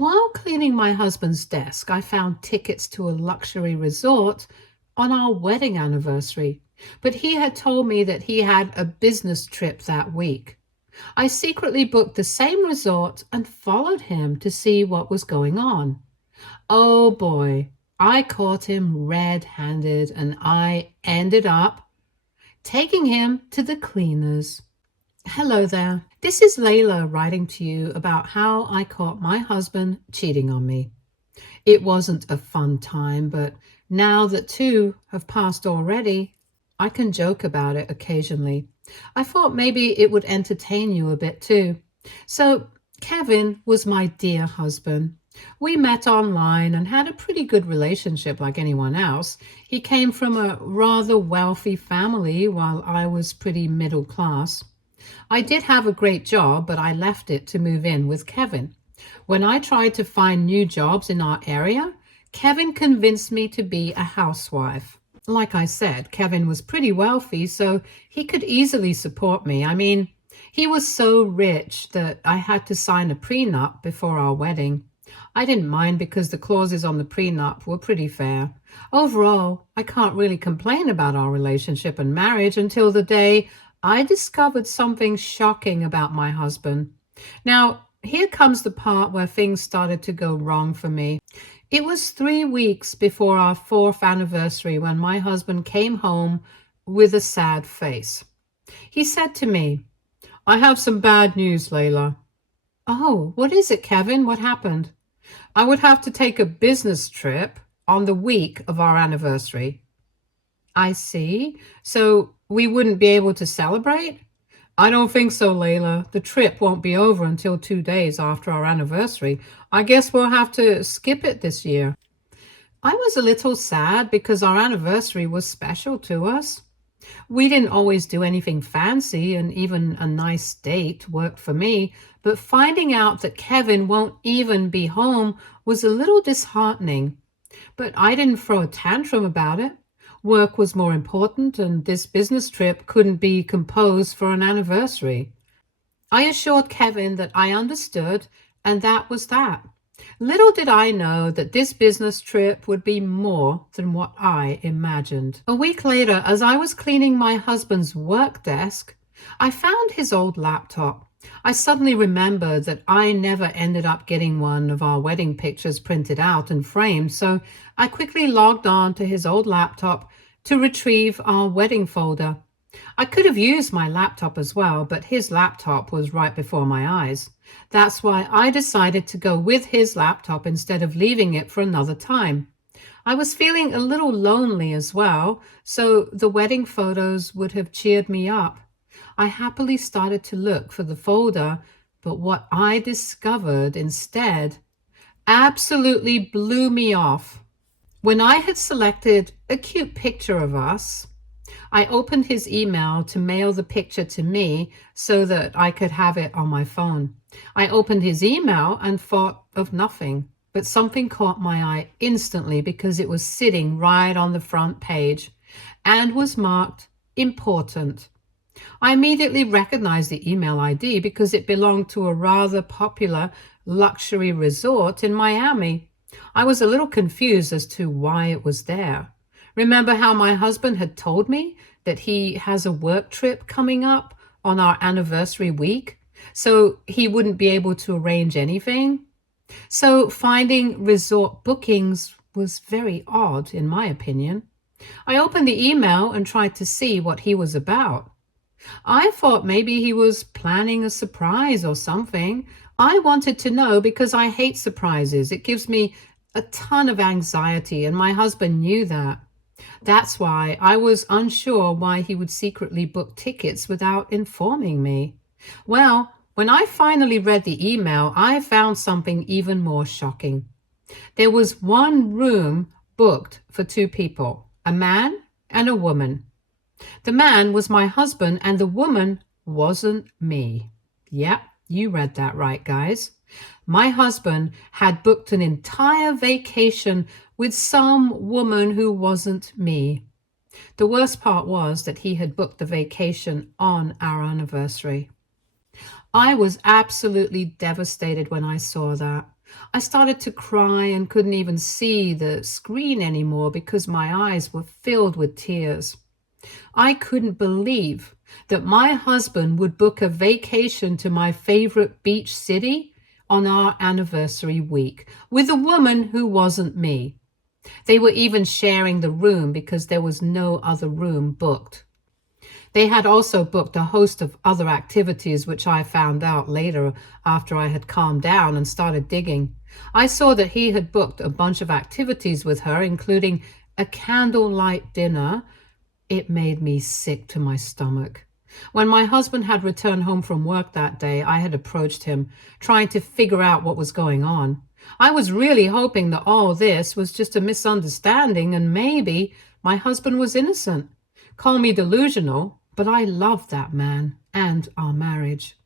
While cleaning my husband's desk, I found tickets to a luxury resort on our wedding anniversary, but he had told me that he had a business trip that week. I secretly booked the same resort and followed him to see what was going on. Oh boy, I caught him red-handed and I ended up taking him to the cleaners. Hello there. This is Layla writing to you about how I caught my husband cheating on me. It wasn't a fun time, but now that two have passed already, I can joke about it occasionally. I thought maybe it would entertain you a bit too. So, Kevin was my dear husband. We met online and had a pretty good relationship like anyone else. He came from a rather wealthy family while I was pretty middle class. I did have a great job, but I left it to move in with Kevin. When I tried to find new jobs in our area, Kevin convinced me to be a housewife. Like I said, Kevin was pretty wealthy, so he could easily support me. I mean, he was so rich that I had to sign a prenup before our wedding. I didn't mind because the clauses on the prenup were pretty fair. Overall, I can't really complain about our relationship and marriage until the day I discovered something shocking about my husband. Now, here comes the part where things started to go wrong for me. It was 3 weeks before our 4th anniversary when my husband came home with a sad face. He said to me, "I have some bad news, Layla." "Oh, what is it, Kevin? What happened?" "I would have to take a business trip on the week of our anniversary." "I see. So we wouldn't be able to celebrate?" "I don't think so, Layla. The trip won't be over until 2 days after our anniversary. I guess we'll have to skip it this year." I was a little sad because our anniversary was special to us. We didn't always do anything fancy, and even a nice date worked for me, but finding out that Kevin won't even be home was a little disheartening. But I didn't throw a tantrum about it. Work was more important, and this business trip couldn't be composed for an anniversary. I assured Kevin that I understood, and that was that. Little did I know that this business trip would be more than what I imagined. A week later, as I was cleaning my husband's work desk, I found his old laptop. I suddenly remembered that I never ended up getting one of our wedding pictures printed out and framed, so I quickly logged on to his old laptop to retrieve our wedding folder. I could have used my laptop as well, but his laptop was right before my eyes. That's why I decided to go with his laptop instead of leaving it for another time. I was feeling a little lonely as well, so the wedding photos would have cheered me up. I happily started to look for the folder, but what I discovered instead absolutely blew me off. When I had selected a cute picture of us, I opened his email to mail the picture to me so that I could have it on my phone. I opened his email and thought of nothing, but something caught my eye instantly because it was sitting right on the front page and was marked important. I immediately recognized the email ID because it belonged to a rather popular luxury resort in Miami. I was a little confused as to why it was there. Remember how my husband had told me that he has a work trip coming up on our anniversary week, so he wouldn't be able to arrange anything? So finding resort bookings was very odd, in my opinion. I opened the email and tried to see what he was about. I thought maybe he was planning a surprise or something. I wanted to know because I hate surprises. It gives me a ton of anxiety, and my husband knew that. That's why I was unsure why he would secretly book tickets without informing me. Well, when I finally read the email, I found something even more shocking. There was one room booked for 2 people, a man and a woman. The man was my husband and the woman wasn't me. Yep, you read that right, guys. My husband had booked an entire vacation with some woman who wasn't me. The worst part was that he had booked the vacation on our anniversary. I was absolutely devastated when I saw that. I started to cry and couldn't even see the screen anymore because my eyes were filled with tears. I couldn't believe that my husband would book a vacation to my favorite beach city on our anniversary week with a woman who wasn't me. They were even sharing the room because there was no other room booked. They had also booked a host of other activities, which I found out later after I had calmed down and started digging. I saw that he had booked a bunch of activities with her, including a candlelight dinner. It made me sick to my stomach. When my husband had returned home from work that day, I had approached him, trying to figure out what was going on. I was really hoping that all this was just a misunderstanding and maybe my husband was innocent. Call me delusional, but I loved that man and our marriage.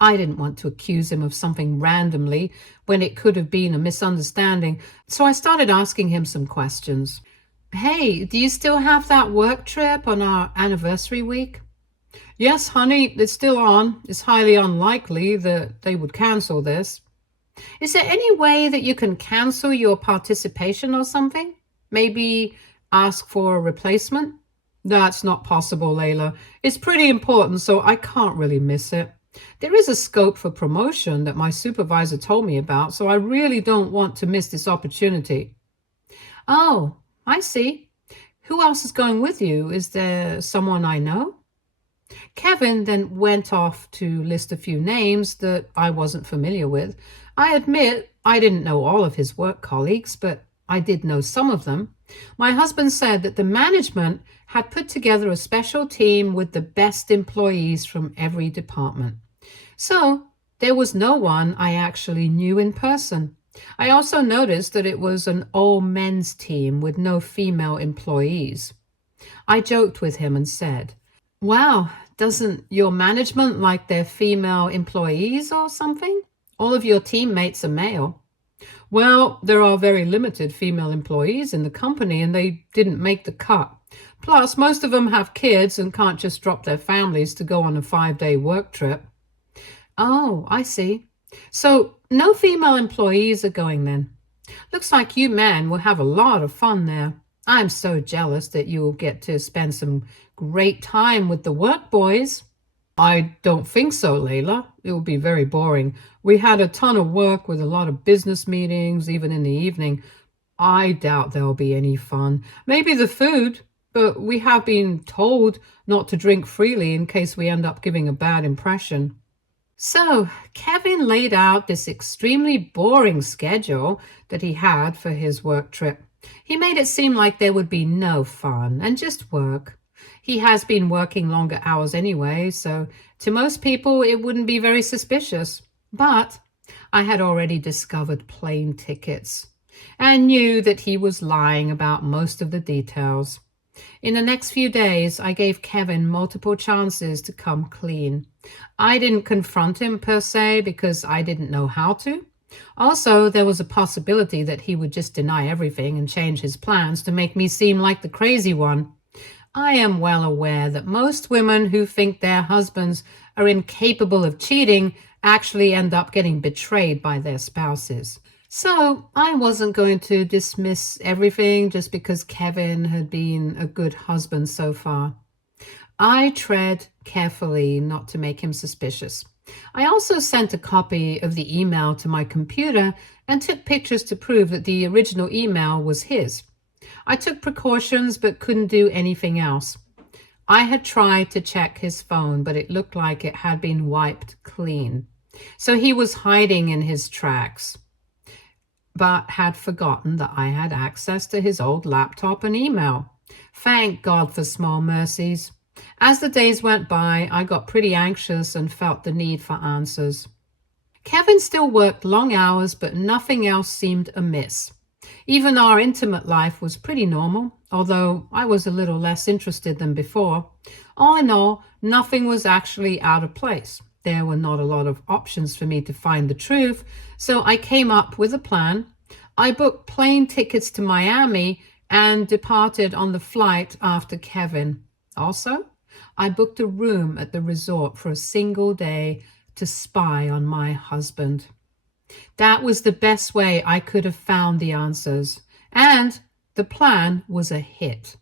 I didn't want to accuse him of something randomly when it could have been a misunderstanding, so I started asking him some questions. Hey, do you still have that work trip on our anniversary week? Yes, honey, it's still on. It's highly unlikely that they would cancel this. Is there any way that you can cancel your participation or something? Maybe ask for a replacement? That's not possible, Layla. It's pretty important, so I can't really miss it. There is a scope for promotion that my supervisor told me about, so I really don't want to miss this opportunity. Oh, I see. Who else is going with you? Is there someone I know? Kevin then went off to list a few names that I wasn't familiar with. I admit I didn't know all of his work colleagues, but I did know some of them. My husband said that the management had put together a special team with the best employees from every department. So there was no one I actually knew in person. I also noticed that it was an all men's team with no female employees. I joked with him and said, Wow, doesn't your management like their female employees or something? All of your teammates are male. Well, there are very limited female employees in the company and they didn't make the cut. Plus, most of them have kids and can't just drop their families to go on a 5-day work trip. Oh, I see. So no female employees are going then. Looks like you men will have a lot of fun there. I'm so jealous that you'll get to spend some great time with the work boys. I don't think so, Layla. It will be very boring. We had a ton of work with a lot of business meetings, even in the evening. I doubt there'll be any fun. Maybe the food, but we have been told not to drink freely in case we end up giving a bad impression. So, Kevin laid out this extremely boring schedule that he had for his work trip. He made it seem like there would be no fun and just work. He has been working longer hours anyway, so to most people it wouldn't be very suspicious. But I had already discovered plane tickets and knew that he was lying about most of the details. In the next few days, I gave Kevin multiple chances to come clean. I didn't confront him per se because I didn't know how to. Also, there was a possibility that he would just deny everything and change his plans to make me seem like the crazy one. I am well aware that most women who think their husbands are incapable of cheating actually end up getting betrayed by their spouses. So I wasn't going to dismiss everything just because Kevin had been a good husband so far. I tread carefully not to make him suspicious. I also sent a copy of the email to my computer and took pictures to prove that the original email was his. I took precautions but couldn't do anything else. I had tried to check his phone, but it looked like it had been wiped clean. So he was hiding in his tracks, but had forgotten that I had access to his old laptop and email. Thank God for small mercies. As the days went by, I got pretty anxious and felt the need for answers. Kevin still worked long hours, but nothing else seemed amiss. Even our intimate life was pretty normal, although I was a little less interested than before. All in all, nothing was actually out of place. There were not a lot of options for me to find the truth, so I came up with a plan. I booked plane tickets to Miami and departed on the flight after Kevin. Also, I booked a room at the resort for a single day to spy on my husband. That was the best way I could have found the answers. And the plan was a hit.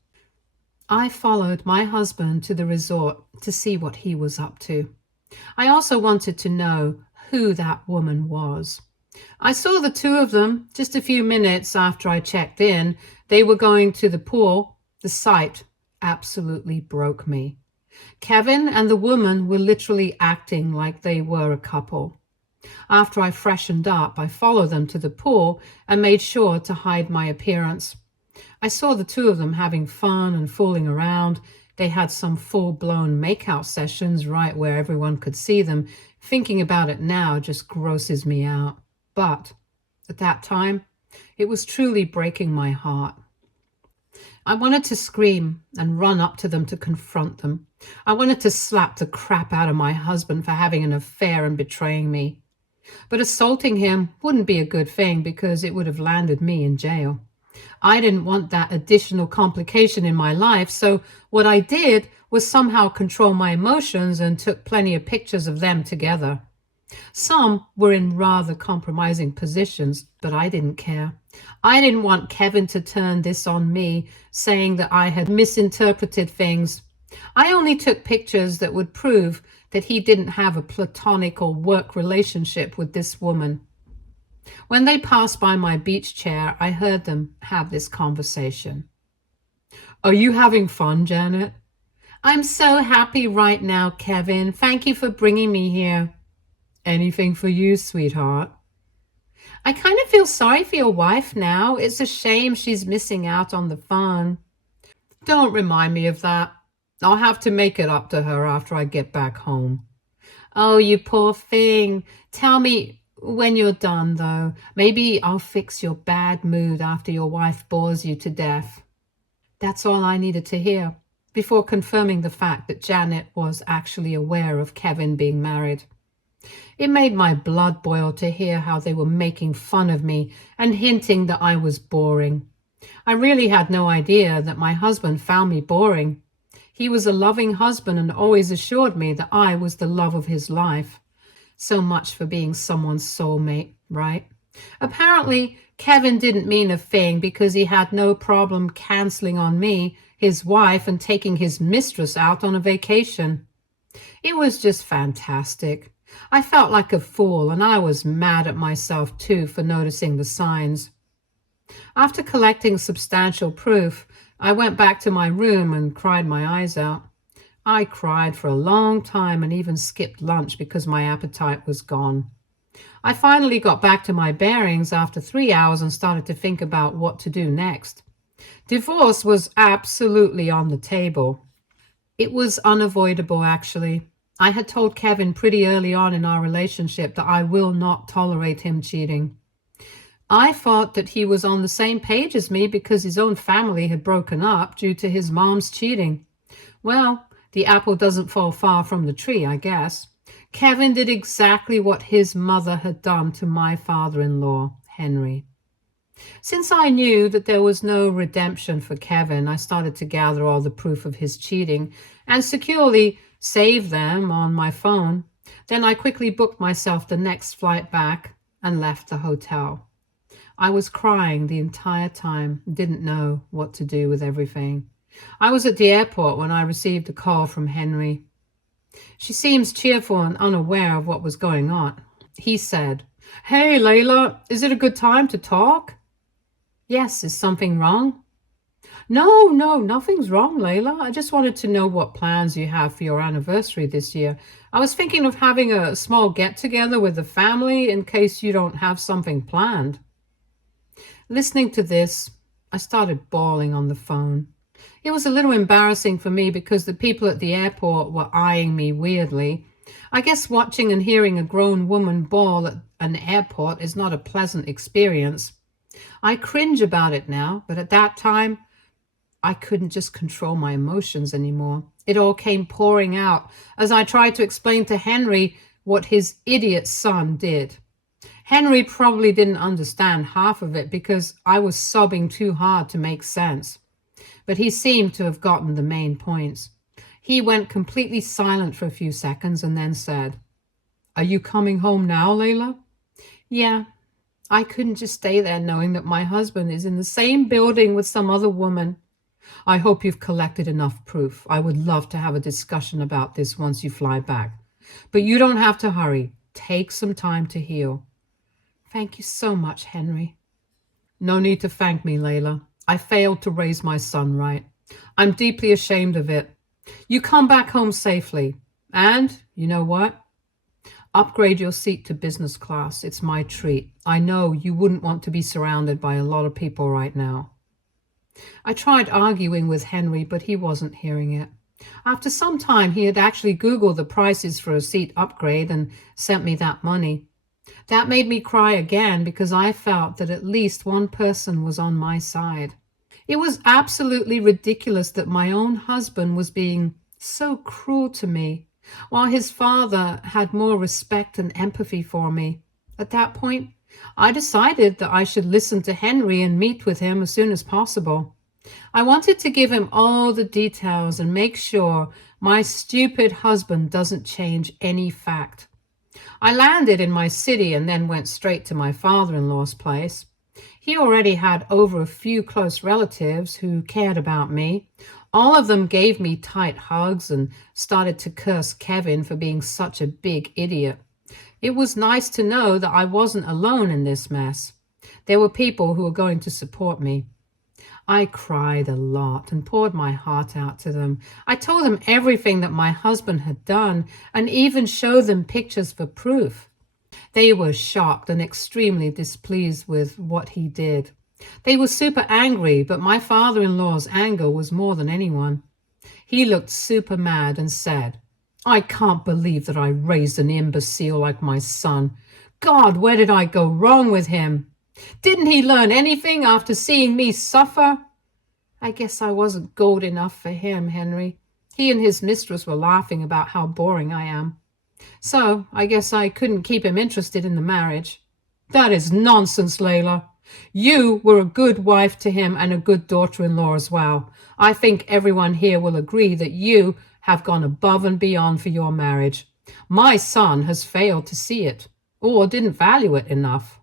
I followed my husband to the resort to see what he was up to. I also wanted to know who that woman was. I saw the two of them just a few minutes after I checked in. They were going to the pool. The sight absolutely broke me. Kevin and the woman were literally acting like they were a couple. After I freshened up, I followed them to the pool and made sure to hide my appearance. I saw the two of them having fun and fooling around. They had some full-blown makeout sessions right where everyone could see them. Thinking about it now just grosses me out. But at that time, it was truly breaking my heart. I wanted to scream and run up to them to confront them. I wanted to slap the crap out of my husband for having an affair and betraying me. But assaulting him wouldn't be a good thing because it would have landed me in jail. I didn't want that additional complication in my life, so what I did was somehow control my emotions and took plenty of pictures of them together. Some were in rather compromising positions, but I didn't care. I didn't want Kevin to turn this on me, saying that I had misinterpreted things. I only took pictures that would prove that he didn't have a platonic or work relationship with this woman. When they passed by my beach chair, I heard them have this conversation. "Are you having fun, Janet?" "I'm so happy right now, Kevin. Thank you for bringing me here." "Anything for you, sweetheart?" "I kind of feel sorry for your wife now. It's a shame she's missing out on the fun." "Don't remind me of that. I'll have to make it up to her after I get back home." "Oh, you poor thing. Tell me when you're done, though. Maybe I'll fix your bad mood after your wife bores you to death." That's all I needed to hear before confirming the fact that Janet was actually aware of Kevin being married. It made my blood boil to hear how they were making fun of me and hinting that I was boring. I really had no idea that my husband found me boring. He was a loving husband and always assured me that I was the love of his life. So much for being someone's soulmate, right? Apparently, Kevin didn't mean a thing because he had no problem canceling on me, his wife, and taking his mistress out on a vacation. It was just fantastic. I felt like a fool, and I was mad at myself too for noticing the signs. After collecting substantial proof, I went back to my room and cried my eyes out. I cried for a long time and even skipped lunch because my appetite was gone. I finally got back to my bearings after 3 hours and started to think about what to do next. Divorce was absolutely on the table. It was unavoidable, actually. I had told Kevin pretty early on in our relationship that I will not tolerate him cheating. I thought that he was on the same page as me because his own family had broken up due to his mom's cheating. Well, the apple doesn't fall far from the tree, I guess. Kevin did exactly what his mother had done to my father-in-law, Henry. Since I knew that there was no redemption for Kevin, I started to gather all the proof of his cheating and securely save them on my phone. Then I quickly booked myself the next flight back and left the hotel. I was crying the entire time, didn't know what to do with everything. I was at the airport when I received a call from Henry. She seems cheerful and unaware of what was going on. He said, "Hey, Layla, is it a good time to talk?" "Yes, is something wrong?" No, nothing's wrong, Layla. I just wanted to know what plans you have for your anniversary this year. I was thinking of having a small get-together with the family in case you don't have something planned." Listening to this, I started bawling on the phone. It was a little embarrassing for me because the people at the airport were eyeing me weirdly. I guess watching and hearing a grown woman bawl at an airport is not a pleasant experience. I cringe about it now, but at that time, I couldn't just control my emotions anymore. It all came pouring out as I tried to explain to Henry what his idiot son did. Henry probably didn't understand half of it because I was sobbing too hard to make sense. But he seemed to have gotten the main points. He went completely silent for a few seconds and then said, "Are you coming home now, Layla?" Yeah, I couldn't just stay there knowing that my husband is in the same building with some other woman. I hope you've collected enough proof. I would love to have a discussion about this once you fly back. But you don't have to hurry. Take some time to heal. Thank you so much, Henry. No need to thank me, Layla. I failed to raise my son right. I'm deeply ashamed of it. You come back home safely. And, you know what? Upgrade your seat to business class. It's my treat. I know you wouldn't want to be surrounded by a lot of people right now. I tried arguing with Henry, but he wasn't hearing it. After some time, he had actually Googled the prices for a seat upgrade and sent me that money. That made me cry again because I felt that at least one person was on my side. It was absolutely ridiculous that my own husband was being so cruel to me, while his father had more respect and empathy for me. At that point, I decided that I should listen to Henry and meet with him as soon as possible. I wanted to give him all the details and make sure my stupid husband doesn't change any fact. I landed in my city and then went straight to my father-in-law's place. He already had over a few close relatives who cared about me. All of them gave me tight hugs and started to curse Kevin for being such a big idiot. It was nice to know that I wasn't alone in this mess. There were people who were going to support me. I cried a lot and poured my heart out to them. I told them everything that my husband had done and even showed them pictures for proof. They were shocked and extremely displeased with what he did. They were super angry, but my father-in-law's anger was more than anyone. He looked super mad and said, "I can't believe that I raised an imbecile like my son. God, where did I go wrong with him? Didn't he learn anything after seeing me suffer?" I guess I wasn't gold enough for him, Henry. He and his mistress were laughing about how boring I am. So I guess I couldn't keep him interested in the marriage. That is nonsense, Layla. You were a good wife to him and a good daughter-in-law as well. I think everyone here will agree that you have gone above and beyond for your marriage. My son has failed to see it, or didn't value it enough.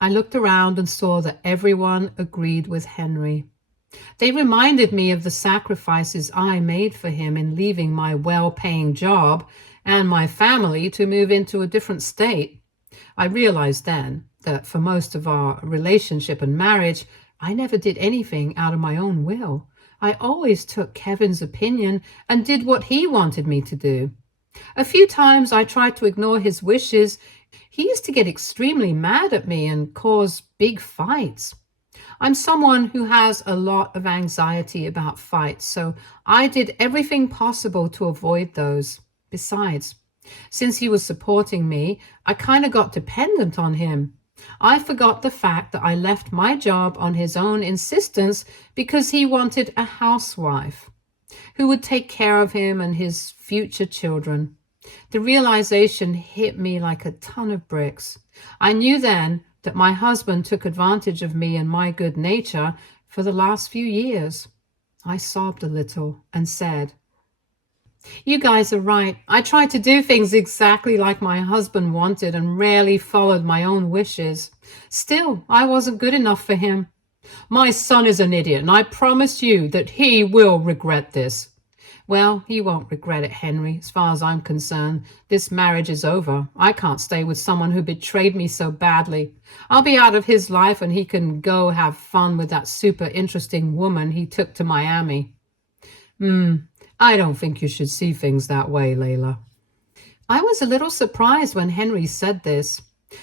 I looked around and saw that everyone agreed with Henry. They reminded me of the sacrifices I made for him in leaving my well-paying job and my family to move into a different state. I realized then that for most of our relationship and marriage, I never did anything out of my own will. I always took Kevin's opinion and did what he wanted me to do. A few times I tried to ignore his wishes. He used to get extremely mad at me and cause big fights. I'm someone who has a lot of anxiety about fights, so I did everything possible to avoid those. Besides, since he was supporting me, I kind of got dependent on him. I forgot the fact that I left my job on his own insistence because he wanted a housewife who would take care of him and his future children. The realization hit me like a ton of bricks. I knew then that my husband took advantage of me and my good nature for the last few years. I sobbed a little and said, "You guys are right. I tried to do things exactly like my husband wanted and rarely followed my own wishes. Still, I wasn't good enough for him. My son is an idiot, and I promise you that he will regret this." Well, he won't regret it, Henry. As far as I'm concerned, this marriage is over. I can't stay with someone who betrayed me so badly. I'll be out of his life and he can go have fun with that super interesting woman he took to Miami. I don't think you should see things that way, Layla. I was a little surprised when Henry said this.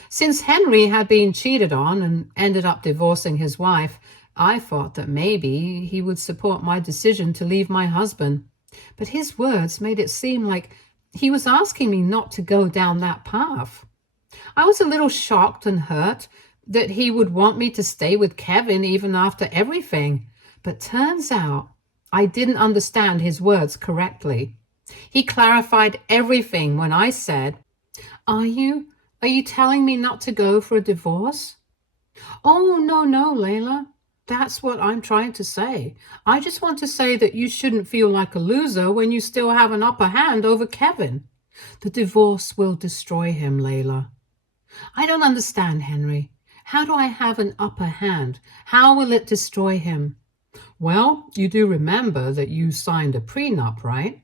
Since Henry had been cheated on and ended up divorcing his wife, I thought that maybe he would support my decision to leave my husband. But his words made it seem like he was asking me not to go down that path. I was a little shocked and hurt that he would want me to stay with Kevin even after everything. But turns out I didn't understand his words correctly. He clarified everything when I said, Are you telling me not to go for a divorce?" "Oh, no, Layla. That's what I'm trying to say. I just want to say that you shouldn't feel like a loser when you still have an upper hand over Kevin. The divorce will destroy him, Layla." I don't understand, Henry. How do I have an upper hand? How will it destroy him? Well, you do remember that you signed a prenup, right?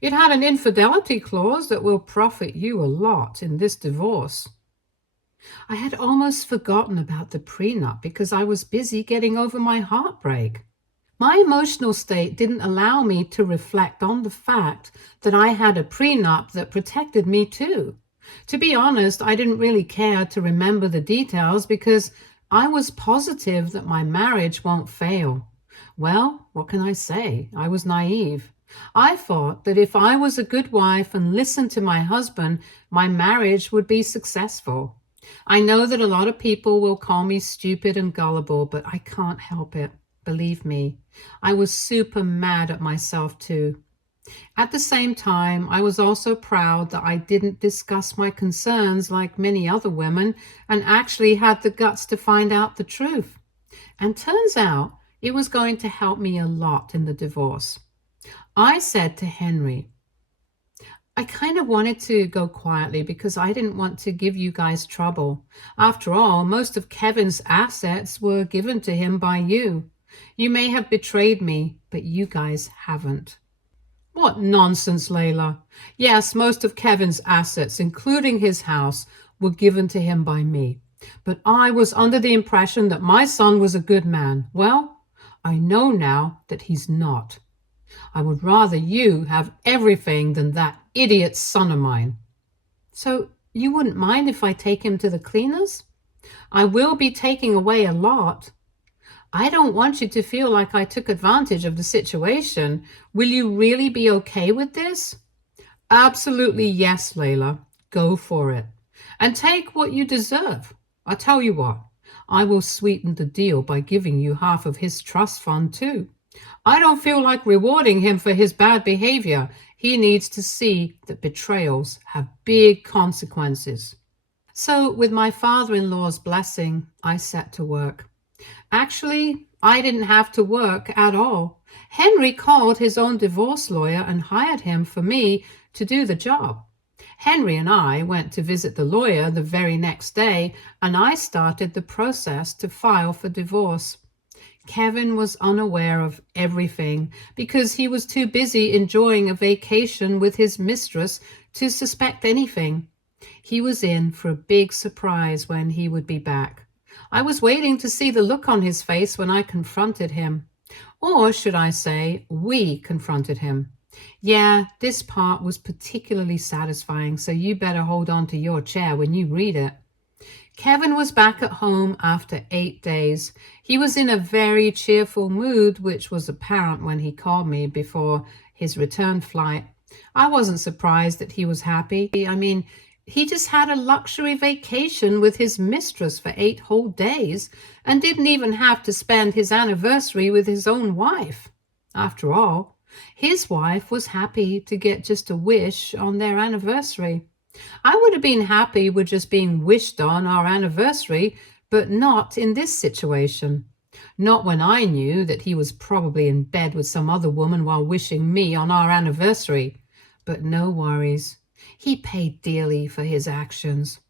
It had an infidelity clause that will profit you a lot in this divorce. I had almost forgotten about the prenup because I was busy getting over my heartbreak. My emotional state didn't allow me to reflect on the fact that I had a prenup that protected me too. To be honest, I didn't really care to remember the details because I was positive that my marriage won't fail. Well, what can I say? I was naive. I thought that if I was a good wife and listened to my husband, my marriage would be successful. I know that a lot of people will call me stupid and gullible, but I can't help it. Believe me, I was super mad at myself too. At the same time, I was also proud that I didn't discuss my concerns like many other women and actually had the guts to find out the truth. And turns out it was going to help me a lot in the divorce. I said to Henry, I kind of wanted to go quietly because I didn't want to give you guys trouble. After all, most of Kevin's assets were given to him by you. You may have betrayed me, but you guys haven't. What nonsense, Layla. Yes, most of Kevin's assets, including his house, were given to him by me. But I was under the impression that my son was a good man. Well, I know now that he's not. I would rather you have everything than that idiot son of mine. So you wouldn't mind if I take him to the cleaners? I will be taking away a lot. I don't want you to feel like I took advantage of the situation. Will you really be okay with this? Absolutely yes, Layla. Go for it. And take what you deserve. I tell you what, I will sweeten the deal by giving you half of his trust fund too. I don't feel like rewarding him for his bad behavior. He needs to see that betrayals have big consequences. So, with my father-in-law's blessing, I set to work. Actually, I didn't have to work at all. Henry called his own divorce lawyer and hired him for me to do the job. Henry and I went to visit the lawyer the very next day, and I started the process to file for divorce. Kevin was unaware of everything because he was too busy enjoying a vacation with his mistress to suspect anything. He was in for a big surprise when he would be back. I was waiting to see the look on his face when I confronted him. Or should I say, we confronted him. Yeah, this part was particularly satisfying, so you better hold on to your chair when you read it. Kevin was back at home after 8 days. He was in a very cheerful mood, which was apparent when he called me before his return flight. I wasn't surprised that he was happy. I mean, he just had a luxury vacation with his mistress for 8 whole days and didn't even have to spend his anniversary with his own wife. After all, his wife was happy to get just a wish on their anniversary. I would have been happy with just being wished on our anniversary, but not in this situation. Not when I knew that he was probably in bed with some other woman while wishing me on our anniversary. But no worries. He paid dearly for his actions.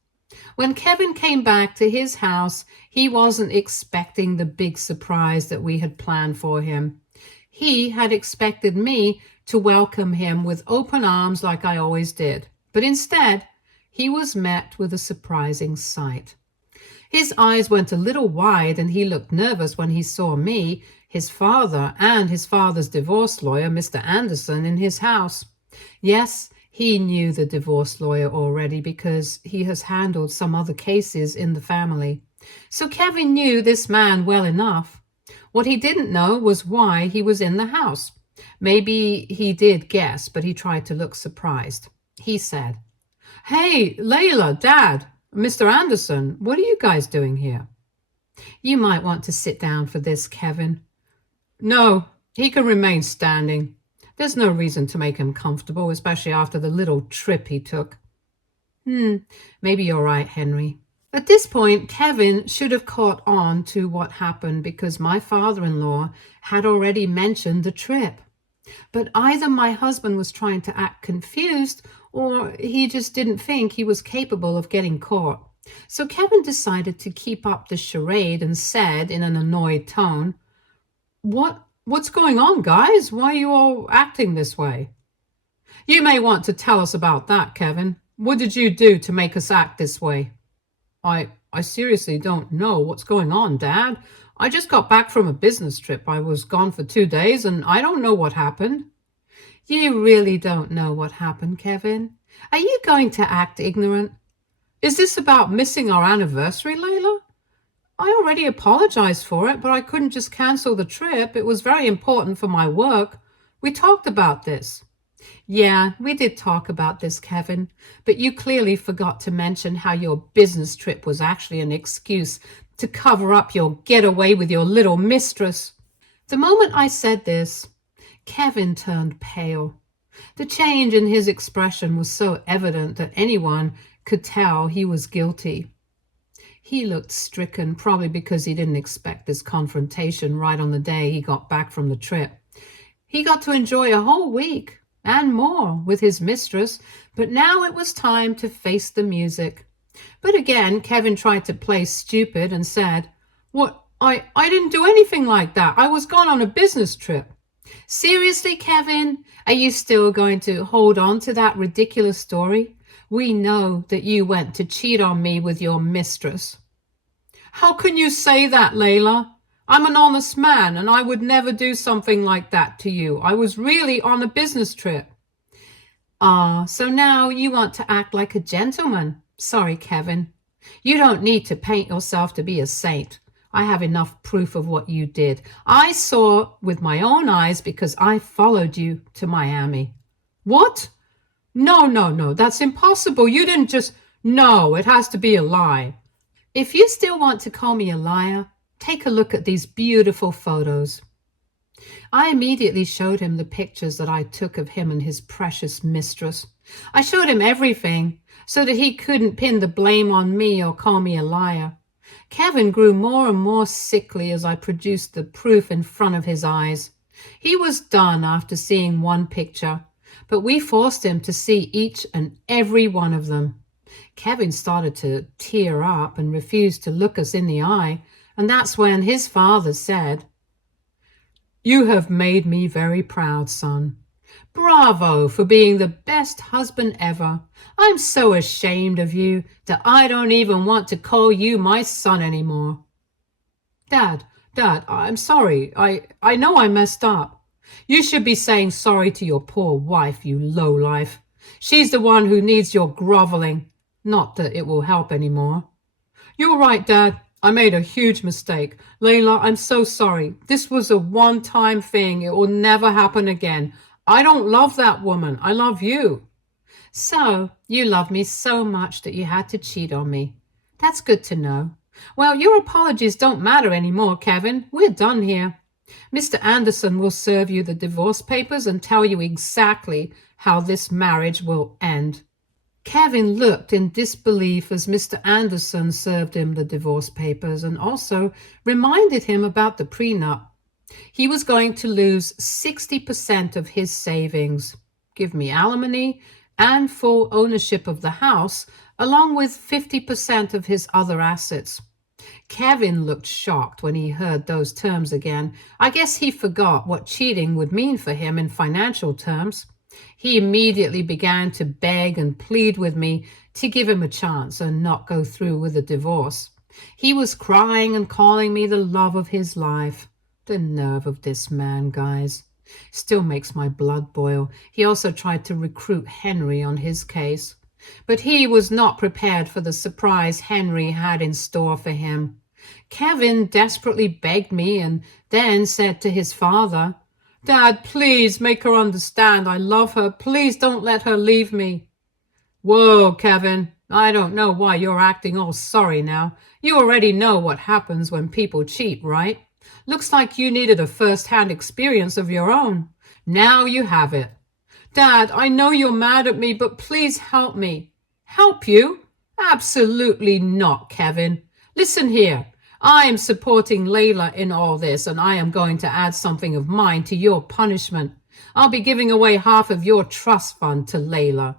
When Kevin came back to his house, he wasn't expecting the big surprise that we had planned for him. He had expected me to welcome him with open arms like I always did. But instead, he was met with a surprising sight. His eyes went a little wide and he looked nervous when he saw me, his father, and his father's divorce lawyer, Mr. Anderson, in his house. Yes, he knew the divorce lawyer already because he has handled some other cases in the family. So Kevin knew this man well enough. What he didn't know was why he was in the house. Maybe he did guess, but he tried to look surprised. He said, "Hey, Layla, Dad, Mr. Anderson, what are you guys doing here?" "You might want to sit down for this, Kevin." "No, he can remain standing. There's no reason to make him comfortable, especially after the little trip he took." Maybe you're right, Henry. At this point, Kevin should have caught on to what happened because my father-in-law had already mentioned the trip. But either my husband was trying to act confused or he just didn't think he was capable of getting caught. So Kevin decided to keep up the charade and said in an annoyed tone, What's going on, guys? Why are you all acting this way? You may want to tell us about that, Kevin. What did you do to make us act this way? I seriously don't know what's going on, Dad. I just got back from a business trip. I was gone for 2 days and I don't know what happened. You really don't know what happened, Kevin? Are you going to act ignorant? Is this about missing our anniversary, Layla? I already apologized for it, but I couldn't just cancel the trip. It was very important for my work. We talked about this. Yeah, we did talk about this, Kevin, but you clearly forgot to mention how your business trip was actually an excuse to cover up your getaway with your little mistress. The moment I said this, Kevin turned pale. The change in his expression was so evident that anyone could tell he was guilty. He looked stricken, probably because he didn't expect this confrontation right on the day he got back from the trip. He got to enjoy a whole week and more with his mistress, but now it was time to face the music. But again, Kevin tried to play stupid and said, What? I didn't do anything like that. I was gone on a business trip. Seriously, Kevin? Are you still going to hold on to that ridiculous story? We know that you went to cheat on me with your mistress. How can you say that, Layla? I'm an honest man and I would never do something like that to you. I was really on a business trip. So now you want to act like a gentleman. Sorry, Kevin. You don't need to paint yourself to be a saint. I have enough proof of what you did. I saw with my own eyes because I followed you to Miami. What? No, that's impossible. You didn't just... No, it has to be a lie. If you still want to call me a liar, take a look at these beautiful photos. I immediately showed him the pictures that I took of him and his precious mistress. I showed him everything so that he couldn't pin the blame on me or call me a liar. Kevin grew more and more sickly as I produced the proof in front of his eyes. He was done after seeing one picture, but we forced him to see each and every one of them. Kevin started to tear up and refused to look us in the eye, and that's when his father said, You have made me very proud, son. Bravo for being the best husband ever. I'm so ashamed of you that I don't even want to call you my son anymore. Dad, I'm sorry. I know I messed up. You should be saying sorry to your poor wife, you lowlife. She's the one who needs your groveling. Not that it will help anymore. You're right, Dad. I made a huge mistake. Layla, I'm so sorry. This was a one-time thing. It will never happen again. I don't love that woman. I love you. So, you love me so much that you had to cheat on me. That's good to know. Well, your apologies don't matter anymore, Kevin. We're done here. Mr. Anderson will serve you the divorce papers and tell you exactly how this marriage will end. Kevin looked in disbelief as Mr. Anderson served him the divorce papers and also reminded him about the prenup. He was going to lose 60% of his savings, give me alimony and full ownership of the house, along with 50% of his other assets. Kevin looked shocked when he heard those terms again. I guess he forgot what cheating would mean for him in financial terms. He immediately began to beg and plead with me to give him a chance and not go through with a divorce. He was crying and calling me the love of his life. The nerve of this man, guys. Still makes my blood boil. He also tried to recruit Henry on his case. But he was not prepared for the surprise Henry had in store for him. Kevin desperately begged me and then said to his father, Dad, please make her understand I love her. Please don't let her leave me. Whoa, Kevin. I don't know why you're acting all sorry now. You already know what happens when people cheat, right? Looks like you needed a first-hand experience of your own. Now you have it. Dad, I know you're mad at me, but please help me. Help you? Absolutely not, Kevin. Listen here. I am supporting Layla in all this, and I am going to add something of mine to your punishment. I'll be giving away half of your trust fund to Layla.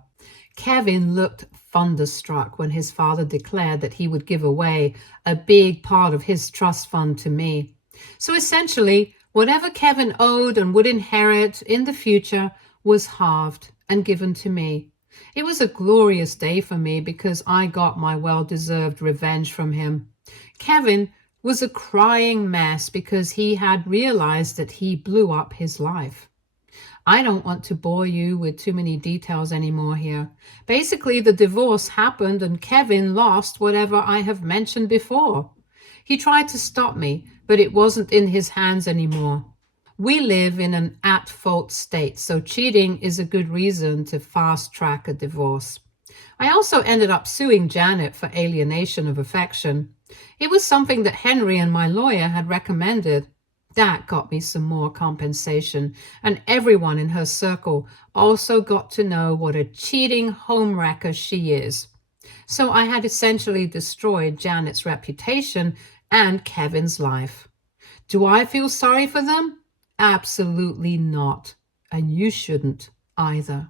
Kevin looked thunderstruck when his father declared that he would give away a big part of his trust fund to me. So essentially, whatever Kevin owed and would inherit in the future was halved and given to me. It was a glorious day for me because I got my well-deserved revenge from him. Kevin was a crying mess because he had realized that he blew up his life. I don't want to bore you with too many details anymore here. Basically, the divorce happened and Kevin lost whatever I have mentioned before. He tried to stop me, but it wasn't in his hands anymore. We live in an at-fault state, so cheating is a good reason to fast-track a divorce. I also ended up suing Janet for alienation of affection. It was something that Henry and my lawyer had recommended. That got me some more compensation, and everyone in her circle also got to know what a cheating homewrecker she is. So I had essentially destroyed Janet's reputation and Kevin's life. Do I feel sorry for them? Absolutely not. And you shouldn't either.